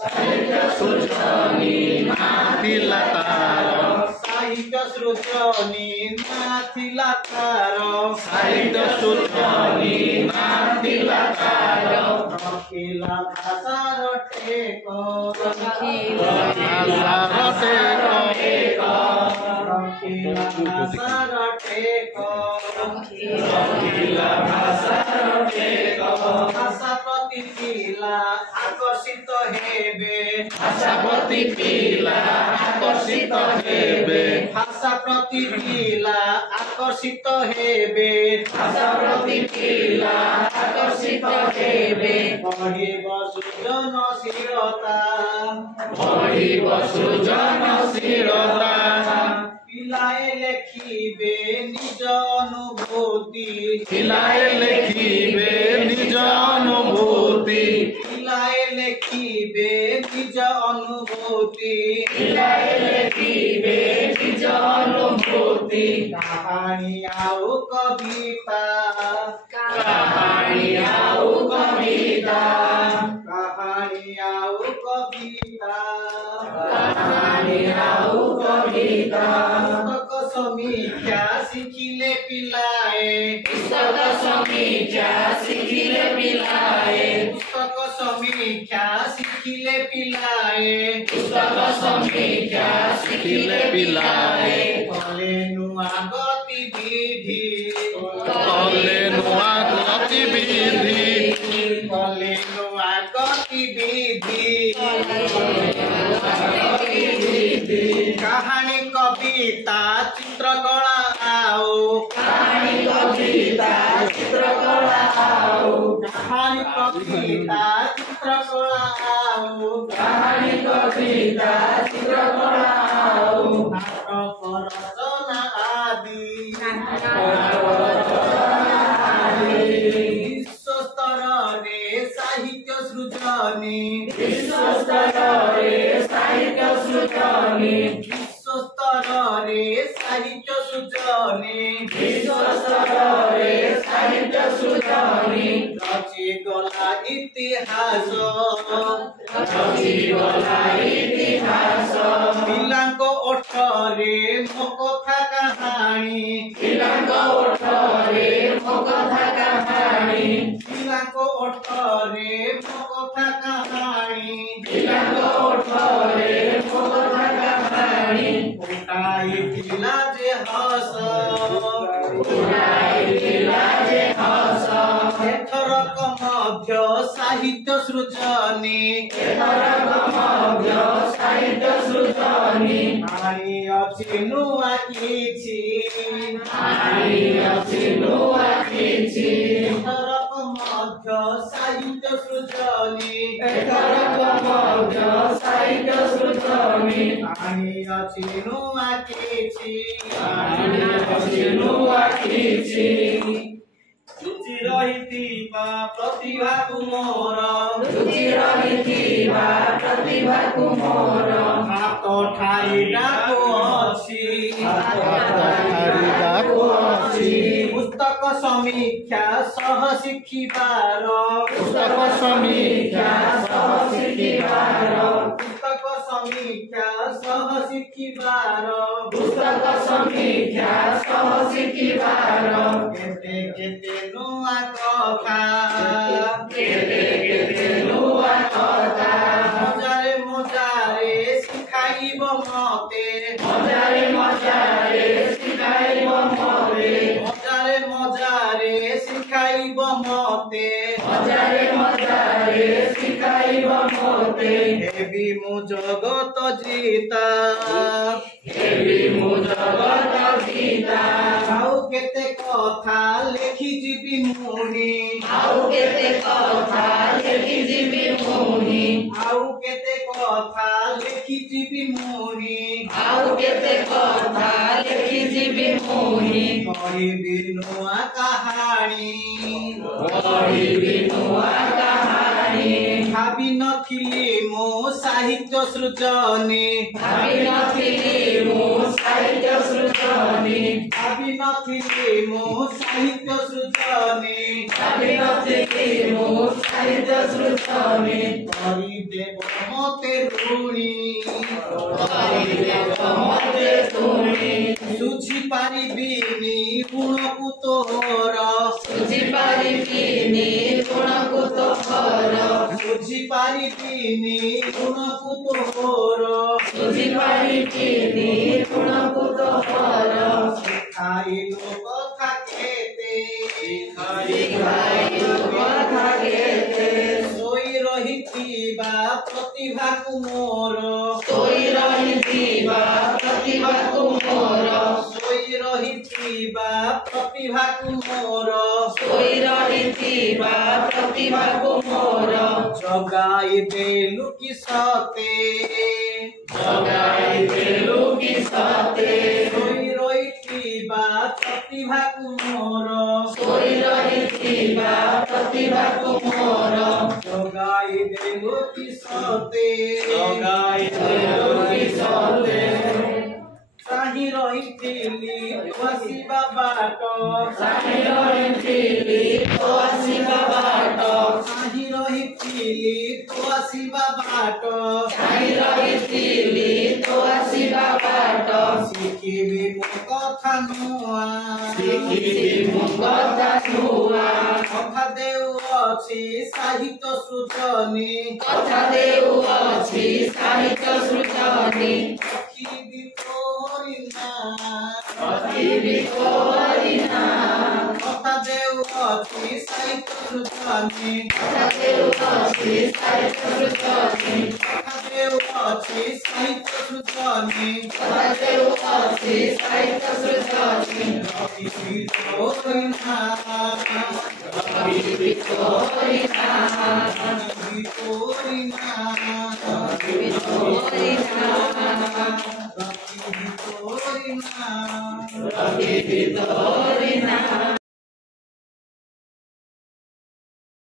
साहित्य सृजनी नाथिला तार साहित्य सृजनी नाथिला तार साहित्य सृजनी नाथिला तार रखिला भाषार टेक रखिला भाषार टेक भाषा प्रति पिला आकर्षित हेबे भाषा प्रति पिला आकर्षित हेबे भाषा प्रति पिला आकर्षित हेबे भाषा प्रति पिला आकर्षित हेबे बढ़िब सृजनशीलता बढ़िब सृजनशीलता पिलाए लेखिबे निज अनुभूति पिलाए लेखिबे निज अनुभूति पिलाए लेखिबे निज अनुभूति पिलाए लेखिबे निज अनुभूति कहानी आउ कविता कहानी आउ कविता कहानी आउ कविता कहानी आउ कविता पुस्तक समीक्षा शिखिले पिलाए पुस्तक समीक्षा शिखिले पिलाए पुस्तक समीक्षा शिखिले पिलाए पुस्तक समीक्षा शिखिले पिलाए कले नुआ गतिविधि कले नुआ गतिविधि कले नुआ गतिविधि कहानी कविता चित्रकला आओ कहानी कविता चित्रकला आओ कहानी कविता चित्रकला आओ कहानी कविता चित्रकला आओ नाटक रचना आदि विश्व स्तରରେ साहित्य सृजनी विश्व स्तରରେ साहित्य सृजनी विश्व स्तରରେ साहित्य सृजनी विश्व स्तରରେ साहित्य सृजनी रचिगला इतिहास रचिगला इतिहास पिलाଙ୍କ ओठरे ମୋ କଥା କାହାଣୀ ପିଲାଙ୍କ ଓଠରେ ମୋ କଥା କାହାଣୀ ପିଲାଙ୍କ ଓଠରେ ମୋ କଥା କାହାଣୀ ପିଲାଙ୍କ ଓଠରେ ମୋ କଥା କାହାଣୀ ଫୁଟାଇଥିଲା ଯେ ହସ ଉଡ଼ାଇଥିଲା ଯେ ହସ ଏଥରକ ମଧ୍ୟ ସାହିତ୍ୟ ସୃଜନୀ ଏଥରକ ମଧ୍ୟ ସାହିତ୍ୟ ସୃଜନୀ ଆଣିଅଛି ନୂଆ କିଛି ଆଣିଅଛି ନୂଆ କିଛି ଏଥରକ ମଧ୍ୟ ସାହିତ୍ୟ ସୃଜନୀ ଏଥରକ ମଧ୍ୟ ସାହିତ୍ୟ ସୃଜନୀ ଆଣିଅଛି ନୂଆ କିଛି ଆଣିଅଛି ନୂଆ କିଛି ଲୁଚି ରହିଥିବା ପ୍ରତିଭାକୁ ମୋର ଲୁଚି ରହିଥିବା ପ୍ରତିଭାକୁ ମୋର ହାତ ଠାରି ଡାକୁଅଛି ପୁସ୍ତକ ସମୀକ୍ଷା ସହ ଶିଖିବାର ପୁସ୍ତକ ସମୀକ୍ଷା ସହ ଶିଖିବାର ପୁସ୍ତକ ସମୀକ୍ଷା ସହ ଶିଖିବାର ପୁସ୍ତକ ସମୀକ୍ଷା ସହ ଶିଖିବାର କେତେ କେତେ ନୂଆ କଥା କେତେ କେତେ ନୂଆ କଥା ମଜାରେ ମଜାରେ ଶିଖାଇବ ମତେ ମଜାରେ ମଜାରେ ଶିଖାଇବ ମତେ ମଜାରେ ମଜାରେ ଶିଖାଇବ ମତେ ମଜାରେ ମଜାରେ ଶିଖାଇବ ମତେ ହେବି ମୁଁ ଜଗତ ଜିତା ହେବି ମୁଁ ଜଗତ ଜିତା ଆଉ କେତେ କଥା ଲେଖିଯିବି ମୁଣି ଆଉ କେତେ କଥା ଲେଖିଯିବି ମୁଣି ଆଉ କେତେ କଥା ଲେଖିଯିବି ମୁଣି ଆଉ କେତେ କଥା ଲେଖିଯିବି ମୁଣି କହିବି ନୂଆ କାହାଣୀ କହିବି ନୂଆ କାହାଣୀ भावी नथिली मो साहित्य सृजनी भावी नथिली मो साहित्य सृजनी भावी नथिली मो साहित्य सृजनी भावी नथिली मो साहित्य सृजनी କରିଦେବ ମତେ ଋଣୀ କରିଦେବ ମତେ ତୁଣି ସୁଝି ପାରିବିନି ଗୁଣକୁ ତୋର ସୁଝି ପାରିବିନି ଗୁଣକୁ ତୋର ସୁଝି ପାରିବିନି ଗୁଣକୁ ତୋର ସୁଝି ପାରିବିନି ଗୁଣକୁ ତୋର ଖାଇଲୁ କଥା କେତେ ଖାଇଲୁ କଥା କେତେ ଶୋଇ ରହିଥିବା ପ୍ରତିଭାକୁ ମୋର ଶୋଇ ରହିଥିବା ପ୍ରତିଭାକୁ ମୋର ଶୋଇ ରହିଥିବା ପ୍ରତିଭାକୁ ମୋର ଶୋଇ ରହିଥିବା ପ୍ରତିଭାକୁ ମୋର ଜଗାଇ ଦେଲୁ କି ସତେ ଜଗାଇ ଦେଲୁ କି ସତେ ଶୋଇ ରହିଥିବା ପ୍ରତିଭାକୁ ମୋର ଶୋଇ ରହିଥିବା ପ୍ରତିଭାକୁ ମୋର ଜଗାଇ ଦେଲୁ କି ସତେ ଜଗାଇ ଦେଲୁ କି ସତେ ଚାହିଁ ରହିଥିଲି ତୁ ଆସିବା ବାଟ ଚାହିଁ ରହିଥିଲି ତୋ ଆସିବା ବାଟ ଚାହିଁ ରହିଥିଲି ତୁ ଆସିବା ବାଟ ଚାହିଁ ରହିଥିଲି ତୋ ଆସିବା ବାଟ ଶିଖିବି ମୋ କଥା ନୂଆ ଶିଖିବି ମୋ କଥା ନୂଆ କଥା ଦେଉଅଛି ସାହିତ୍ୟ ସୃଜନୀ କଥା ଦେଉଅଛି ସାହିତ୍ୟ ସୃଜନୀ ରଖିବି ତୋରି ନାଁ ରଖିବି ତୋରି ନାଁ କଥା ଦେଉଅଛି ସାହିତ୍ୟ ସୃଜନୀ କଥା ଦେଉଅଛି ସାହିତ୍ୟ ସୃଜନୀ କଥା ଦେଉଅଛି ସାହିତ୍ୟ ସୃଜନୀ କଥା ଦେଉଅଛି ସାହିତ୍ୟ ସୃଜନୀ ରଖିବି ତୋରି ନାଁ ରଖିବି ତୋରି ନାଁ ରଖିବି ତୋରି ନାଁ ରଖିବି ତୋରି ନାଁ ରଖିବି ତୋରି ନାଁ ରଖିବି ତୋରି ନାଁ